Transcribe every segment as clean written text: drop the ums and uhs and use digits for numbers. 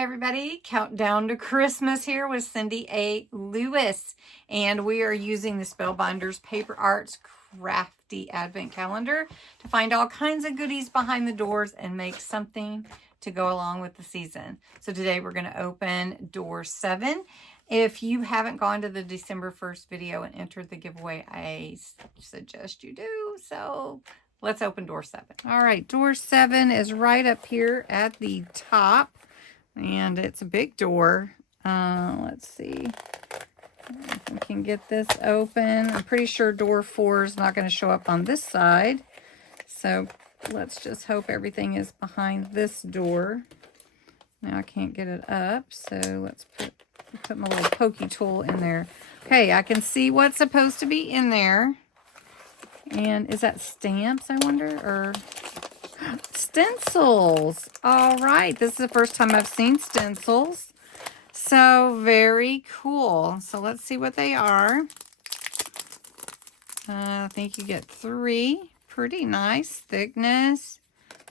Hi everybody, countdown to Christmas here with Cindy A. Lewis, and we are using the Spellbinders Paper Arts Crafty Advent Calendar to find all kinds of goodies behind the doors and make something to go along with the season. So today we're going to open door 7. If you haven't gone to the December 1st video and entered the giveaway, I suggest you do. So let's open door 7. All right, door 7 is right up here at the top. And it's a big door. Let's see if we can get this open. I'm pretty sure door 4 is not going to show up on this side. So let's just hope everything is behind this door. Now I can't get it up, so let's put my little pokey tool in there. Okay, I can see what's supposed to be in there. And is that stamps, I wonder? Or stencils. All right, this is the first time I've seen stencils, so very cool. So let's see what they are. I think you get 3. Pretty nice thickness.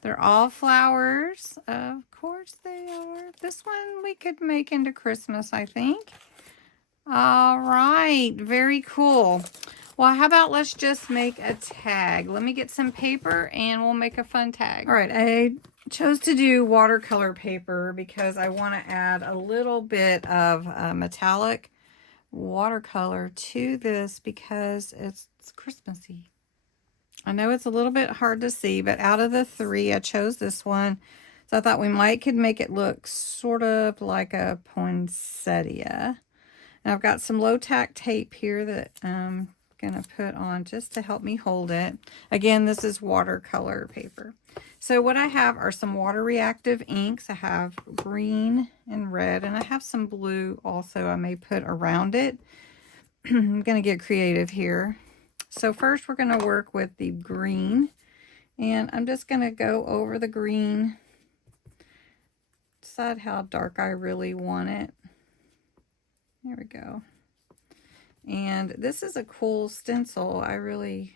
They're all flowers. Of course they are. This one we could make into Christmas, I think. All right, very cool. Well, how about let's just make a tag. Let me get some paper and we'll make a fun tag. All right, I chose to do watercolor paper because I want to add a little bit of metallic watercolor to this because it's Christmassy. I know it's a little bit hard to see, but out of the 3, I chose this one. So I thought we could make it look sort of like a poinsettia. And I've got some low-tack tape here that I'm going to put on just to help me hold it. Again, this is watercolor paper. So what I have are some water reactive inks. I have green and red, and I have some blue also I may put around it. I'm going to get creative here. So first we're going to work with the green, and I'm just going to go over the green, decide how dark I really want it. There we go. And this is a cool stencil. I really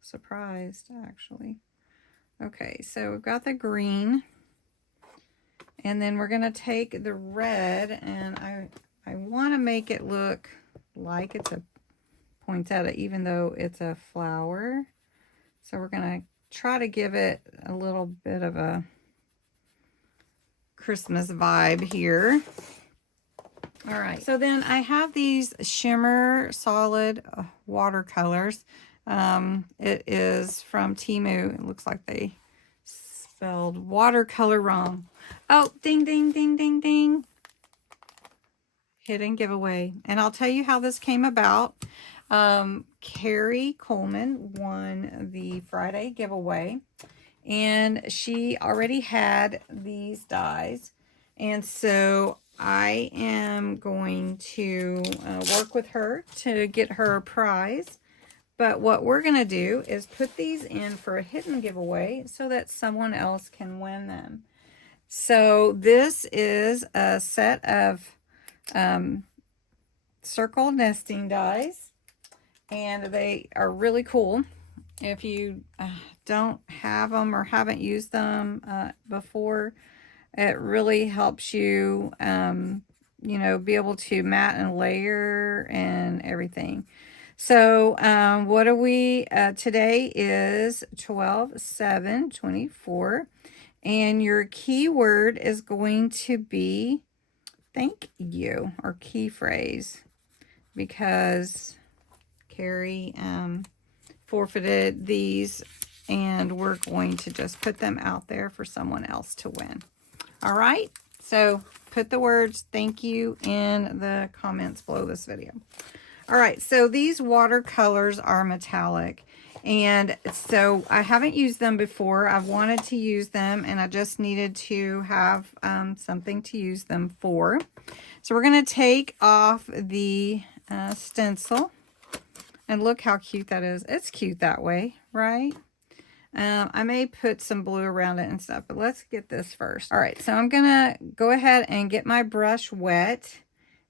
surprised, actually. Okay, so we've got the green. And then we're going to take the red, and I want to make it look like it's a poinsettia, even though it's a flower. So we're going to try to give it a little bit of a Christmas vibe here. All right, so then I have these shimmer solid watercolors. It is from Temu. It looks like they spelled watercolor wrong. Oh, ding, ding, ding, ding, ding. Hidden giveaway. And I'll tell you how this came about. Carrie Coleman won the Friday giveaway, and she already had these dies. And so I am going to work with her to get her a prize. But what we're going to do is put these in for a hidden giveaway so that someone else can win them. So this is a set of circle nesting dies, and they are really cool. If you don't have them or haven't used them before, it really helps you, you know, be able to mat and layer and everything. So what are we, today is 12/7/24, and your keyword is going to be thank you, or key phrase, because Carrie forfeited these, and we're going to just put them out there for someone else to win. All right, so put the words thank you in the comments below this video. All right, so these watercolors are metallic, and so I haven't used them before. I've wanted to use them, and I just needed to have something to use them for. So we're going to take off the stencil, and look how cute that is. It's cute that way, right? I may put some blue around it and stuff, but let's get this first. All right, so I'm going to go ahead and get my brush wet,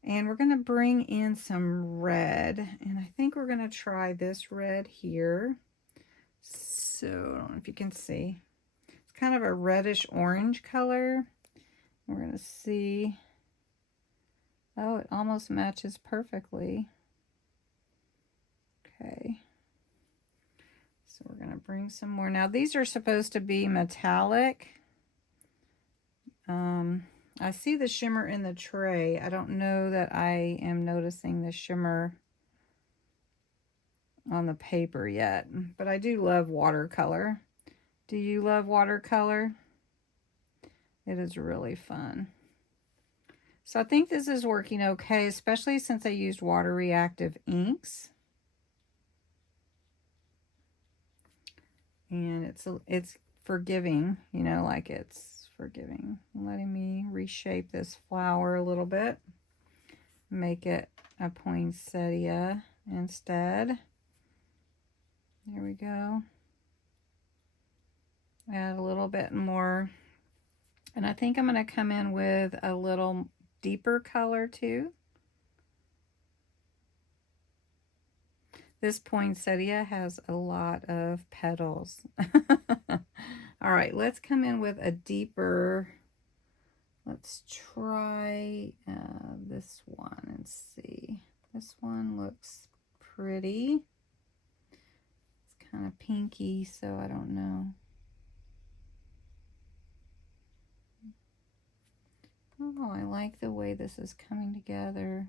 and we're going to bring in some red, and I think we're going to try this red here. So I don't know if you can see. It's kind of a reddish orange color. We're going to see. Oh, it almost matches perfectly. Okay. So we're going to bring some more. Now these are supposed to be metallic. I see the shimmer in the tray. I don't know that I am noticing the shimmer on the paper yet, but I do love watercolor. Do you love watercolor? It is really fun. So I think this is working okay, especially since I used water reactive inks. And it's forgiving, you know, like it's forgiving. Letting me reshape this flower a little bit. Make it a poinsettia instead. There we go. Add a little bit more. And I think I'm going to come in with a little deeper color too. This poinsettia has a lot of petals. All right, let's come in with a deeper. Let's try this one and see. This one looks pretty. It's kind of pinky, so I don't know. Oh, I like the way this is coming together.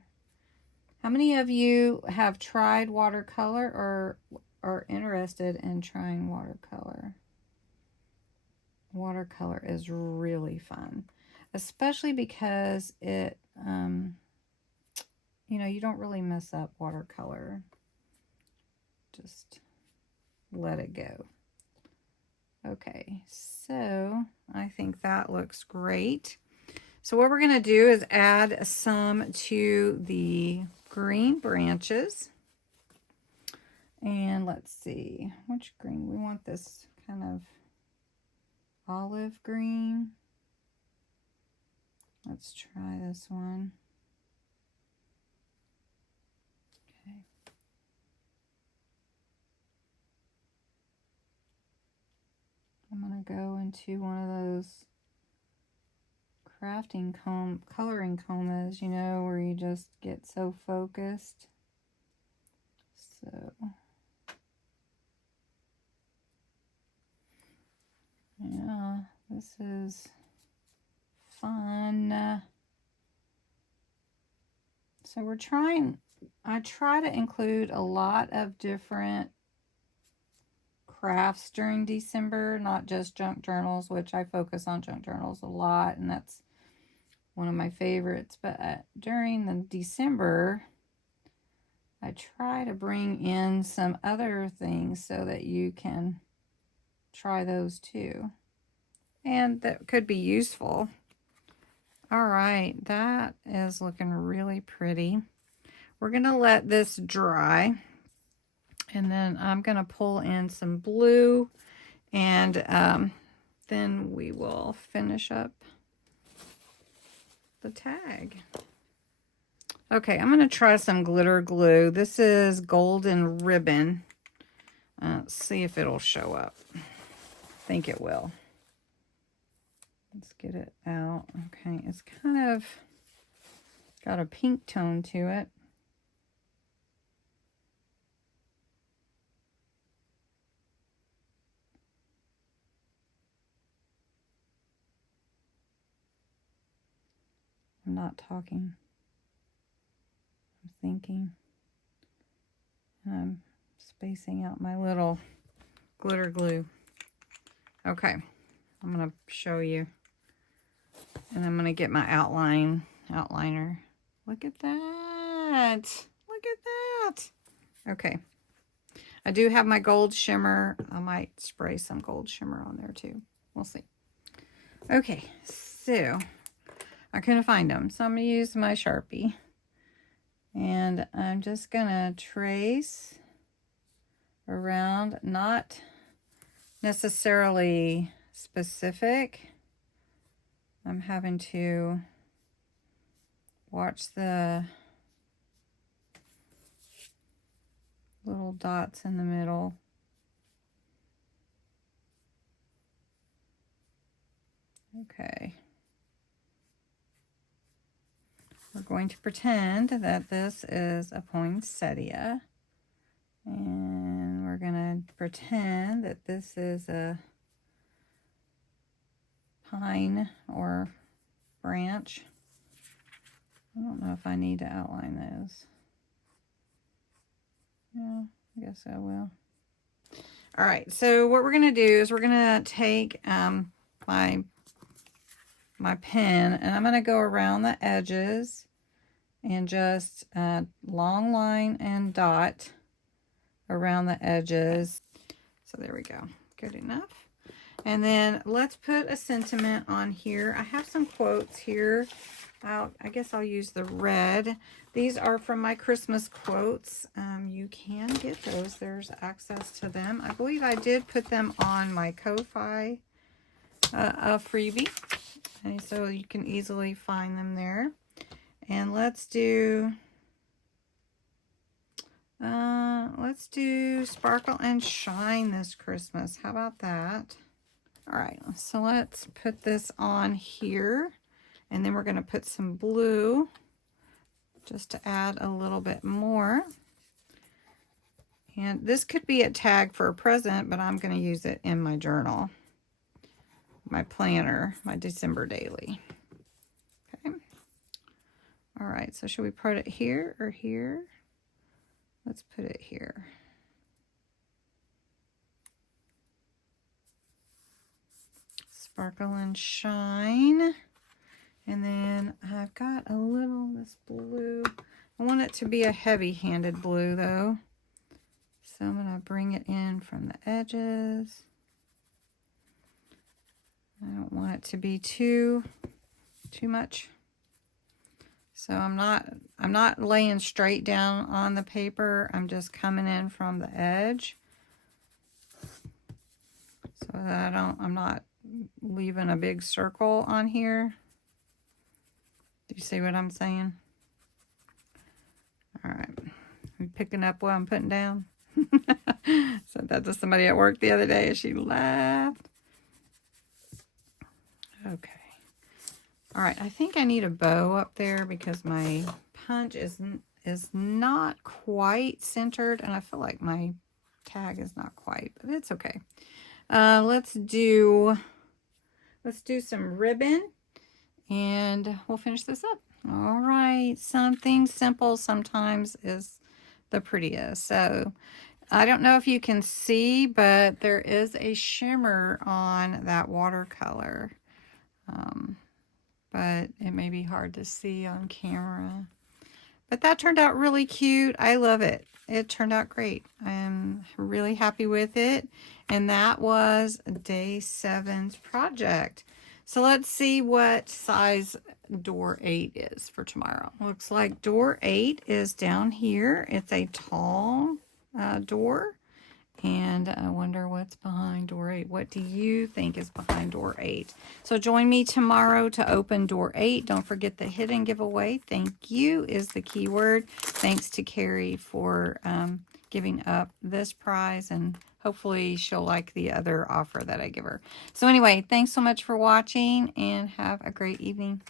How many of you have tried watercolor or are interested in trying watercolor? Watercolor is really fun, especially because it, you know, you don't really mess up watercolor. Just let it go. Okay, so I think that looks great. So what we're going to do is add some to the green branches. And let's see, which green? We want this kind of olive green. Let's try this one. Okay. I'm going to go into one of those crafting coloring combas, you know, where you just get so focused. So, yeah, this is fun. So we're trying, I try to include a lot of different crafts during December, not just junk journals, which I focus on junk journals a lot, and that's one of my favorites. But during the December, I try to bring in some other things so that you can try those too. And that could be useful. All right, that is looking really pretty. We're going to let this dry. And then I'm going to pull in some blue. And then we will finish up the tag. Okay, I'm going to try some glitter glue. This is Golden Ribbon. Let's see if it'll show up. I think it will. Let's get it out. Okay, it's kind of got a pink tone to it. I'm not talking. I'm thinking. I'm spacing out my little glitter glue. Okay, I'm going to show you. And I'm going to get my outliner. Look at that. Look at that. Okay. I do have my gold shimmer. I might spray some gold shimmer on there too. We'll see. Okay, so I couldn't find them. So I'm going to use my Sharpie. And I'm just going to trace around, not necessarily specific. I'm having to watch the little dots in the middle. Okay. We're going to pretend that this is a poinsettia. And we're going to pretend that this is a pine or branch. I don't know if I need to outline those. Yeah, I guess I will. All right, so what we're going to do is we're going to take my pen, and I'm going to go around the edges and just long line and dot around the edges. So there we go. Good enough. And then let's put a sentiment on here. I have some quotes here. I guess I'll use the red. These are from my Christmas quotes. You can get those. There's access to them. I believe I did put them on my Ko-Fi freebie. And so you can easily find them there. And let's do Sparkle and Shine this Christmas. How about that? All right, so let's put this on here, and then we're going to put some blue just to add a little bit more. And this could be a tag for a present, but I'm going to use it in my journal, my planner, my December daily. Okay. All right, so should we put it here or here? Let's put it here. Sparkle and Shine. And then I've got a little, this blue. I want it to be a heavy-handed blue though. So I'm going to bring it in from the edges. I don't want it to be too much. So I'm not laying straight down on the paper. I'm just coming in from the edge. So that I'm not leaving a big circle on here. Do you see what I'm saying? All right. I'm picking up what I'm putting down. Said that to somebody at work the other day and she laughed. Okay. All right. I think I need a bow up there because my punch is not quite centered, and I feel like my tag is not quite, but it's okay. Let's do some ribbon, and we'll finish this up. All right, something simple sometimes is the prettiest. So I don't know if you can see, but there is a shimmer on that watercolor. But it may be hard to see on camera. But that turned out really cute. I love it. It turned out great. I'm really happy with it. And that was day 7's project. So let's see what size door 8 is for tomorrow. Looks like door 8 is down here. It's a tall door. And I wonder what's behind door 8. What do you think is behind door 8? So join me tomorrow to open door 8. Don't forget the hidden giveaway. Thank you is the keyword. Thanks to Carrie for giving up this prize, and hopefully she'll like the other offer that I give her. So anyway, thanks so much for watching, and have a great evening.